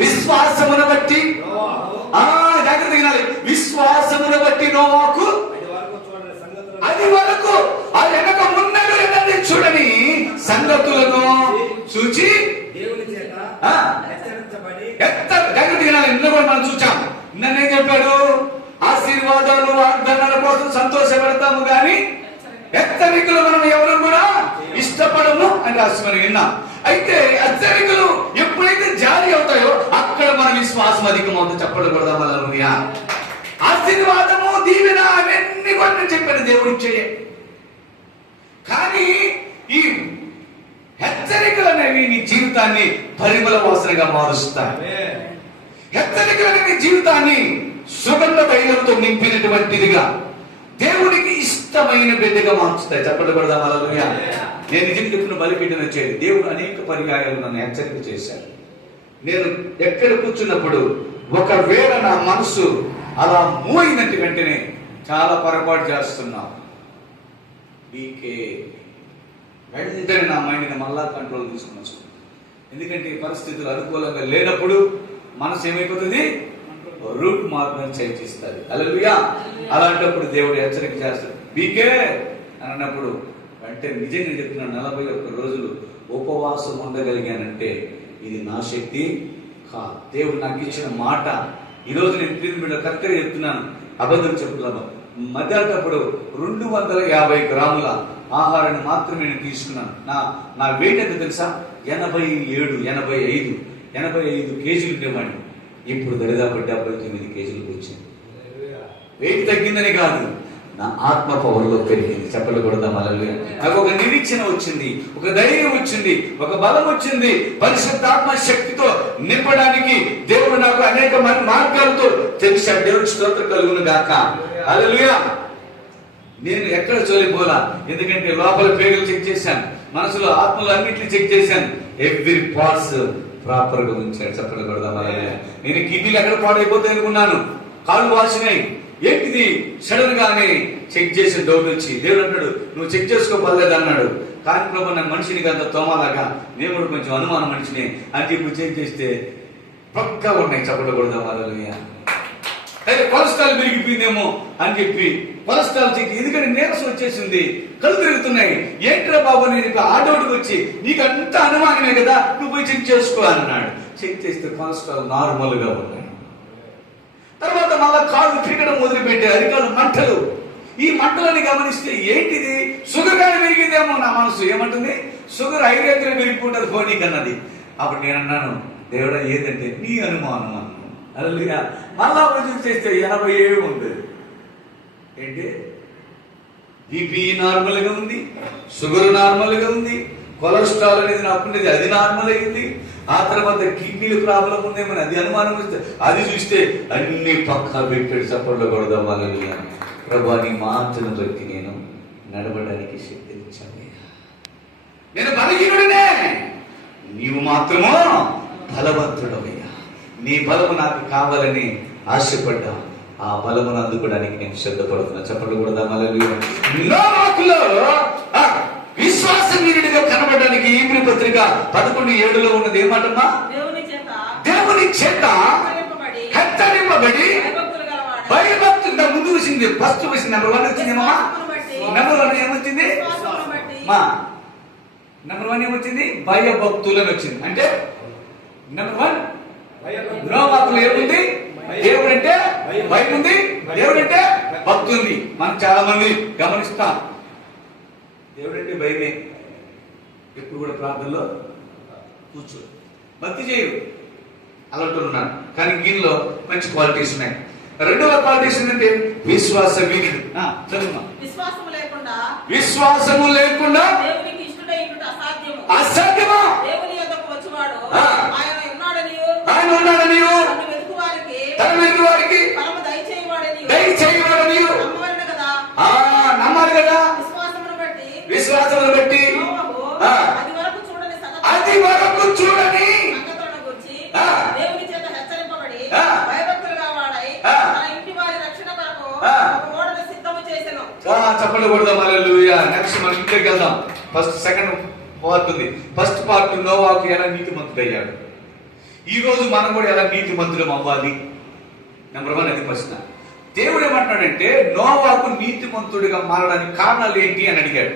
విశ్వాసమును బట్టి జాగ్రత్త వినాలి. విశ్వాసమును బట్టి నోవాహు అది వరకు ఆ వెనక మున్నడు ఎన్నది చూడని సంగతులను చూచి జాగ్రత్త వినాలి. ఇందులో కూడా మనం చూచాం. నిన్నేం చెప్పాడు? ఆశీర్వాదాలు వాగ్దానాల కోసం సంతోషపడతాము కానీ హెచ్చరికలు మనం ఎవరు కూడా ఇష్టపడము అని రాసి మనం విన్నాం. అయితే హెచ్చరికలు ఎప్పుడైతే జారీ అవుతాయో అక్కడ మన విశ్వాసం అధికమవుతుంది. చెప్పకూడదా? మళ్ళీ ఆశీర్వాదము దీవెన అవన్నీ కూడా చెప్పాను దేవుడు ఇచ్చే. కానీ ఈ హెచ్చరికలు అనేవి నీ జీవితాన్ని పరిమళ వాసనగా మారుస్తాయి. హెచ్చరికలు అనేవి జీవితాన్ని సుగంధ తైలంతో నింపినటువంటిదిగా దేవుడికి ఇష్టమైన బిడ్డగా మార్చుతాయి. చెప్పకూడదా? హల్లెలూయా. నేను నిజంగా చెప్పిన బలిపీఠం వచ్చేది. దేవుడు అనేక పర్యాయాలు నన్ను హెచ్చరిక చేశాడు. నేను ఎక్కడ కూర్చున్నప్పుడు ఒకవేళ నా మనసు అలా మూయినట్టు వెంటనే చాలా పొరపాటు చేస్తున్నాం, వెంటనే నా మైండ్ని మళ్ళా కంట్రోల్ తీసుకుని వస్తుంది. ఎందుకంటే పరిస్థితులు అనుకూలంగా లేనప్పుడు మనసు ఏమైపోతుంది? రూట్ మార్గం చేయిస్తుంది. హల్లెలూయా. అలాంటప్పుడు దేవుడు హెచ్చరిక చేస్తాడు. బీకే అని అన్నప్పుడు అంటే నిజంగా చెప్తున్నాను, 41 రోజులు ఉపవాసం ఉండగలిగానంటే ఇది నా శక్తి కాదు, దేవుడు నాకు ఇచ్చిన మాట. ఈరోజు నేను తిరిగి కరెక్ట్గా చెప్తున్నాను, అబద్ధం చెప్తున్నాను. మధ్యాహ్నప్పుడు 250 గ్రాముల ఆహారాన్ని మాత్రమే నేను తీసుకున్నాను. నా వెయిట్ ఎంత తెలుసా? 85 కేజీలు ఉండేవాడిని. ఇప్పుడు దరిదాపు 79 కేజీలకు వచ్చింది. వెయిట్ తగ్గిందని కాదు, నా ఆత్మ పవర్లో పెరిగింది. చెప్పకూడదా? హల్లెలూయా. నాకు ఒక నిరీక్షణ వచ్చింది, ఒక ధైర్యం వచ్చింది, ఒక బలం వచ్చింది. పరిశుద్ధాత్మ శక్తితో నింపడానికి దేవుడు నాకు అనేక మార్గాలతో తెలిసాడు. దేవుడి స్తోత్రం కలుగును గాక. హల్లెలూయా. నేను ఎక్కడ చోలిపోలా, ఎందుకంటే లోపల పేగులు చెక్ చేశాను, మనసులో ఆత్మలో అన్నింటినీ చెక్ చేశాను. ఎవ్రీ పార్ట్స్ ప్రాపర్ గా ఉంచాడు. చెప్పకూడదా? హల్లెలూయా. నేను కిడ్నీలు ఎక్కడ పాడైపోతాయి అనుకున్నాను, కాళ్ళు వాసినాయి. ఏంటిది? సడన్ గానే చెక్ చేసి డౌట్ వచ్చి దేవుడు అన్నాడు, నువ్వు చెక్ చేసుకోపలేదు అన్నాడు. కానీ ప్రభు నన్ను మనిషిని కదా తోమలాగా, నేను కూడా కొంచెం అనుమానం మనిషిని అని చెప్పి చెక్ చేస్తే పక్కా ఉన్నాయి. చెప్పకూడదా? హల్లెలూయా. అయితే కొలెస్ట్రాల్ పెరిగిపోయిందేమో అని చెప్పి కొలెస్ట్రాల్ చెక్, ఎందుకంటే నీరసం వచ్చేసింది, కళ్ళు తిరుగుతున్నాయి. ఏంట్రా బాబు, నేను ఆ డౌట్కి వచ్చి నీకు అంత అనుమానమే కదా, నువ్వు పోయి చెక్ చేసుకో అన్నాడు. చెక్ చేస్తే కొలెస్ట్రాల్ నార్మల్ గా ఉన్నాయి. తర్వాత మళ్ళా కాళ్ళు పీకడం మొదలుపెట్టారు, అరికాళ్ళు మంటలు. ఈ మంటలని గమనిస్తే ఏంటిది? షుగర్ కానీ పెరిగిందేమో. నా మనసు ఏమంటుంది? షుగర్ 5 రేతులు పెరిగిపోతుంది ఫోనీకి అన్నది. అప్పుడు నేను అన్నాను, దేవుడా ఏదంటే నీ అనుమానం అన్నాను. హల్లెలూయా. మళ్ళా రోజు చేస్తే 87 ఉంది. ఏంటి? బీపీ నార్మల్ గా ఉంది, షుగర్ నార్మల్ గా ఉంది, కొలెస్ట్రాల్ అనేది నాకు ఉండేది అది నార్మల్ అయింది. ఆ తర్వాత కిడ్నీలు ప్రాబ్లం ఉందేమని అది అనుమానం వస్తే అది చూస్తే అన్ని పక్కా పెట్టాడు. చప్పట్లో కొడదా? హల్లెలూయా. ప్రభువా, నీ మాటను బట్టి నేను నడవడానికి శక్తినిచ్చాను. నేను బలహీనుడినే, నీవు మాత్రమో బలవంతుడవయ్యా. నీ బలము నాకు కావాలని ఆశపడ్డా, ఆ బలమును అందుకోవడానికి నేను సిద్ధపడుతున్నా. చెప్పకూడదా? హల్లెలూయా. నోవాహులో విశ్వాసవీరుడిగా కనబడడానికి ఈబ్రీ పత్రిక 11:7 ఉన్నది. ఏమాటమ్మా? దేవుని చేత హెచ్చరింపబడి భయభక్తులు. ముందు వచ్చింది, ఫస్ట్ వచ్చింది, నెంబర్ 1 వచ్చింది. నెంబర్ 1 ఏమొచ్చింది? నెంబర్ 1 ఏమొచ్చింది? భయభక్తులని వచ్చింది. అంటే నెంబర్ 1 నోవాహులో ఏముంది? దేవుడు అంటే భయం ఉంది, దేవుడు అంటే భక్తి ఉంది. మనం చాలా మంది గమనిస్తాం, దేవుడు అంటే భయమే, ఎప్పుడు కూడా ప్రార్థనలో కూర్చో, భక్తి చేయరు, అలాంటి ఉన్నారు. కానీ దీనిలో మంచి క్వాలిటీస్ ఉన్నాయి. రెండవ క్వాలిటీస్ ఏంటంటే విశ్వాస వీరుడు. విశ్వాసము లేకుండా అసాధ్యమా? ఆయన ఉన్నాడని తన వెతుకు వారికి దయచేయవాడని నమ్మాలి కదా. విశ్వాసమును బట్టి అది వరకు చూడని చెప్పండి కొడదాం. హల్లెలూయా. నెక్స్ట్ మనం ఇంటికి వెళ్దాం. ఫస్ట్ సెకండ్ పార్ట్ ఉంది. ఫస్ట్ పార్ట్ నోవాహు ఎలా నీతిమంతుడయ్యాడు, ఈ రోజు మనం కూడా ఎలా నీతిమంతులం అవ్వాలి? నెంబర్ 1 అది ప్రశ్న. దేవుడు ఏమంటాడంటే నోవాహు నీతిమంతుడిగా మారడానికి కారణాలు ఏంటి అని అడిగాడు.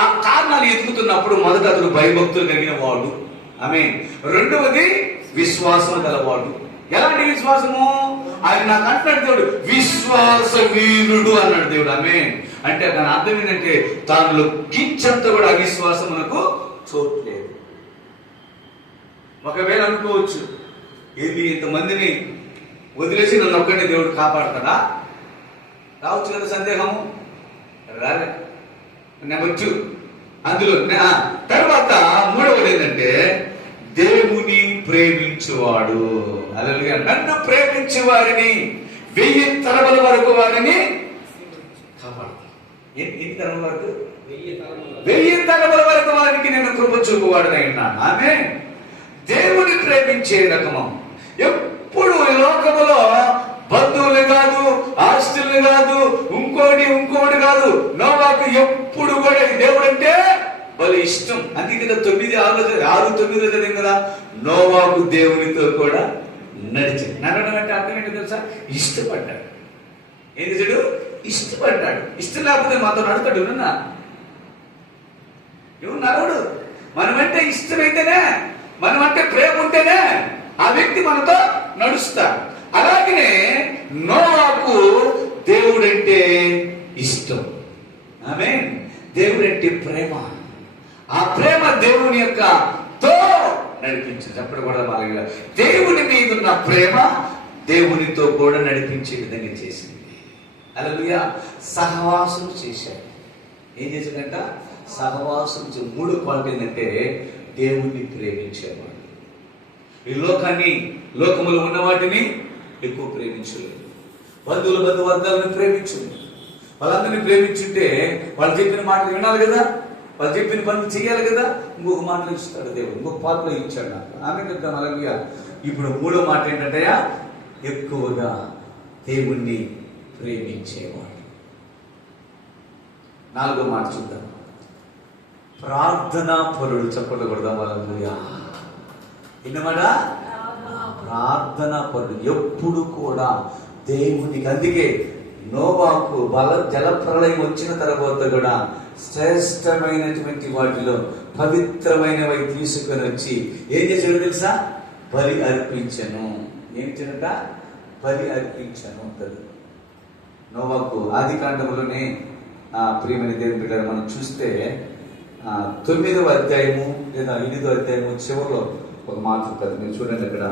ఆ కారణాలు ఎదుగుతున్నప్పుడు మొదట అతడు భయభక్తులు కలిగిన వాడు, ఆమేన్. రెండవది విశ్వాసం గలవాడు. ఎలాంటి విశ్వాసము? ఆయన నాకు అంటున్నాడు దేవుడు, విశ్వాస వీరుడు అన్నాడు దేవుడు, ఆమేన్. అంటే దాని అర్థం ఏంటంటే తాను కించంత కూడా అవిశ్వాసమునకు చోట్లేదు. ఒకవేళ అనుకోవచ్చు, ఏంటి ఇంతమందిని వదిలేసి నన్ను ఒక్కడిని దేవుడు కాపాడతాడా? రావచ్చు కదా సందేహము. రాలే. నెంబర్ 2 అందులో తర్వాత 3వది ఏంటంటే దేవుని ప్రేమించువాడు. హల్లెలూయా. నన్ను ప్రేమించు వారిని 1000 తరముల వరకు వారిని కాపాడుతాను. ఎన్ని తరముల వరకు? 1000 తరముల వరకు వారికి నేను కృప చూపువాడునై ఉన్నాను. ఆమేన్. దేవుని ప్రేమించే రకము. ఎప్పుడు లోకములో బంధువులు కాదు, ఆస్తులు కాదు, ఇంకోటి కాదు. నోవాహుకు ఎప్పుడు కూడా దేవుడు అంటే వాళ్ళు ఇష్టం. అందుకే 9:6-9 చదివింది కదా, నోవాహు దేవునితో కూడా నడిచాడు. నడవడం అంటే అర్థం ఏంటో తెలుసా? ఇష్టపడ్డాడు. ఏం చేశాడు? ఇష్టపడ్డాడు. ఇష్టం లేకపోతే మాతో నడుతాడు నా ఎవరు నడవడు. మనమంటే ఇష్టమైతేనే, మనమంటే ప్రేమ ఉంటేనే ఆ వ్యక్తి మనతో నడుస్తాడు. అలాగనే నోవాహుకు దేవుడంటే ఇష్టం, ఆమేన్. దేవుడంటే ప్రేమ. ఆ ప్రేమ దేవుని యొక్క తో నడిపించింది. అప్పుడు కూడా బాగా దేవుని మీద ఉన్న ప్రేమ దేవునితో కూడా నడిపించే విధంగా చేసింది. హల్లెలూయా. సహవాసం చేశాడు. ఏం చేశాడంట? సహవాసం. 3 క్వాలిటీ ఏంటంటే దేవుణ్ణి ప్రేమించేవాడు. ఈ లోకములో ఉన్న వాటిని ఎక్కువ ప్రేమించలేదు. బంధువర్గాలను ప్రేమించలేదు. వాళ్ళందరినీ ప్రేమించుంటే వాళ్ళు చెప్పిన మాటలు వినాలి కదా, వాళ్ళు చెప్పిన పనులు చేయాలి కదా. ఇంకొక మాటలు ఇస్తాడు దేవుడు, ఇంకొక పాత్ర ఇచ్చాడు నాకు. ఆమె చెప్తాను అలాగే. ఇప్పుడు 3వ మాట ఏంటంటే ఎక్కువగా దేవుణ్ణి ప్రేమించేవాడు. 4వ మాట చూద్దాం. ప్రార్థనా పరుడు. చెప్పలు కొడదాం వాళ్ళ. ఎన్నమాట? ప్రార్థనా పరుడు. ఎప్పుడు కూడా దేవునికి. అందుకే నోవాహు జలప్రళయం వచ్చిన తర్వాత కూడా శ్రేష్టమైనటువంటి వాటిలో పవిత్రమైనవి తీసుకొని వచ్చి ఏం చేశాడు తెలుసా? బలి అర్పించను. ఏం చేయాలట? బలి అర్పించను. నోవాహు ఆదికాండములోనే ప్రియమైన దేవుని బిడ్డలు మనం చూస్తే 9వ అధ్యాయము లేదా 8వ అధ్యాయము చివరిలో ఒక మాట ఉంటుంది. మీరు చూడండి అక్కడ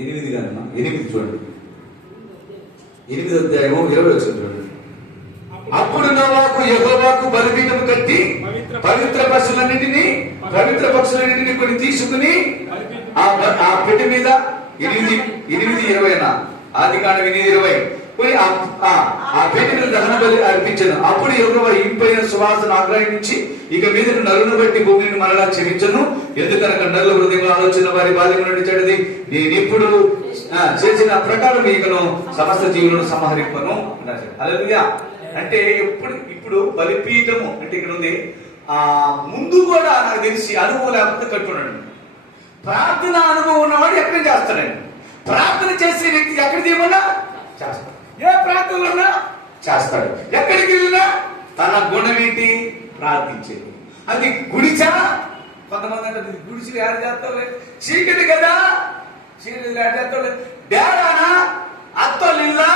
8 చూడండి. 8వ అధ్యాయము 20వ వచనం చూడండి. అప్పుడు నోవాహు యెహోవాకు బలిపీఠము కట్టి పవిత్ర పక్షులన్నింటినీ కొన్ని తీసుకుని ఆ పెట్టె మీద 8:20 ఆదికాండం 8:20 పోయి ఆ పెట్టె మీద దహన బలి అర్పించను. అప్పుడు యెహోవా ఇంపైన సువాసన ఆగ్రహించి ఇక మీద నరులను బట్టి భూమిని మరలా క్షమించను. ఎందుకనగా నరుల హృదయంలో ఆలోచన వారి బాల్యం నుండి చెడ్డది. నేను ఇప్పుడు చేసిన ప్రకారం ఇకను సమస్త జీవులను సంహరింపను. హల్లెలూయా. అంటే ఇప్పుడు బలిపీఠము అంటే ఇక్కడ ఉంది. ముందు కూడా నాకు తెలిసి అనుభవం లేకపోతే కట్టున్నాడు. ప్రార్థన అనుభవం ఉన్నవాడు ఎక్కడ చేస్తాడండి. ప్రార్థన చేసే వ్యక్తి ఎక్కడ చేయమన్నా చేస్తాడు. ఏ ప్రార్థనలో చేస్తాడు. ఎక్కడికి వెళ్ళినా తన గుణం ఏంటి? ప్రార్థించేది. అది గుడిచా? కొంతమంది అంటే గుడిచి యాడ్ చేస్తారు. చీకటి కదా, చీకటి యాడ్ చేస్తారు. డేడానా, అత్తోళ్ళు ఇల్లా,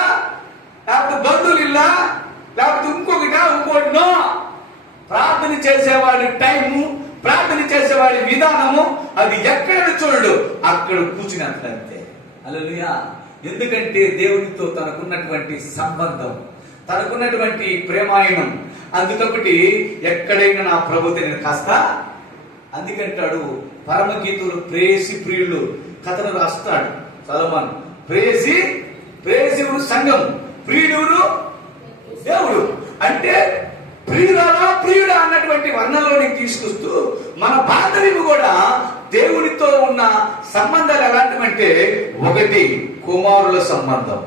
లేకపోతే బంధువులు ఇల్లా, లేకపోతే ఇంకోటినో. ప్రార్థన చేసేవాడి టైము, ప్రార్థన చేసేవాడి విధానము అది ఎక్కడ చూడడు, అక్కడ కూర్చునేంతే. హల్లెలూయా. ఎందుకంటే దేవునితో తనకున్నటువంటి సంబంధం, తనకున్నటువంటి ప్రేమాయణం. అందుకబట్టి ఎక్కడైనా నా ప్రభుత్వ నేను కాస్త. అందుకంటాడు పరమగీతులు ప్రేయసి ప్రియులు కథను రాస్తాడు సొలొమోను. ప్రేయసి సంఘం, ప్రియుడు దేవుడు. అంటే ప్రియుడా అన్నటువంటి వర్ణంలోనికి తీసుకొస్తూ మన బాంధవ్యం కూడా దేవునితో ఉన్న సంబంధాలు ఎలాంటివంటే 1 కుమారుల సంబంధం,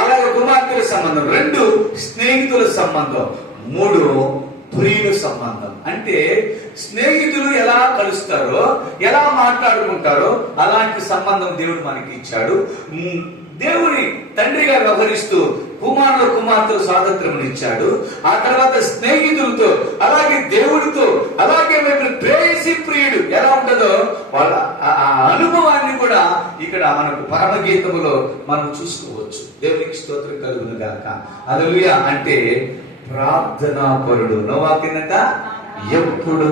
అలాగే కుమార్తెల సంబంధం, 2 స్నేహితుల సంబంధం, 3 ప్రియుల సంబంధం. అంటే స్నేహితులు ఎలా కలుస్తారో, ఎలా మాట్లాడుకుంటారో అలాంటి సంబంధం దేవుడు మనకి ఇచ్చాడు. దేవుని తండ్రిగా వ్యవహరిస్తూ కుమార్తె స్వాతంత్రం ఇచ్చాడు. ఆ తర్వాత స్నేహితులతో, అలాగే దేవుడితో, అలాగే మేము ప్రేయసి ప్రియుడు ఎలా ఉంటుందో వాళ్ళ ఆ అనుభవాన్ని కూడా ఇక్కడ మనకు పరమగీతములో మనం చూసుకోవచ్చు. దేవునికి స్తోత్రం కలుగును గాక. హల్లెలూయా. అంటే ప్రార్థనా పరుడు. నోవాకిందట ఎప్పుడు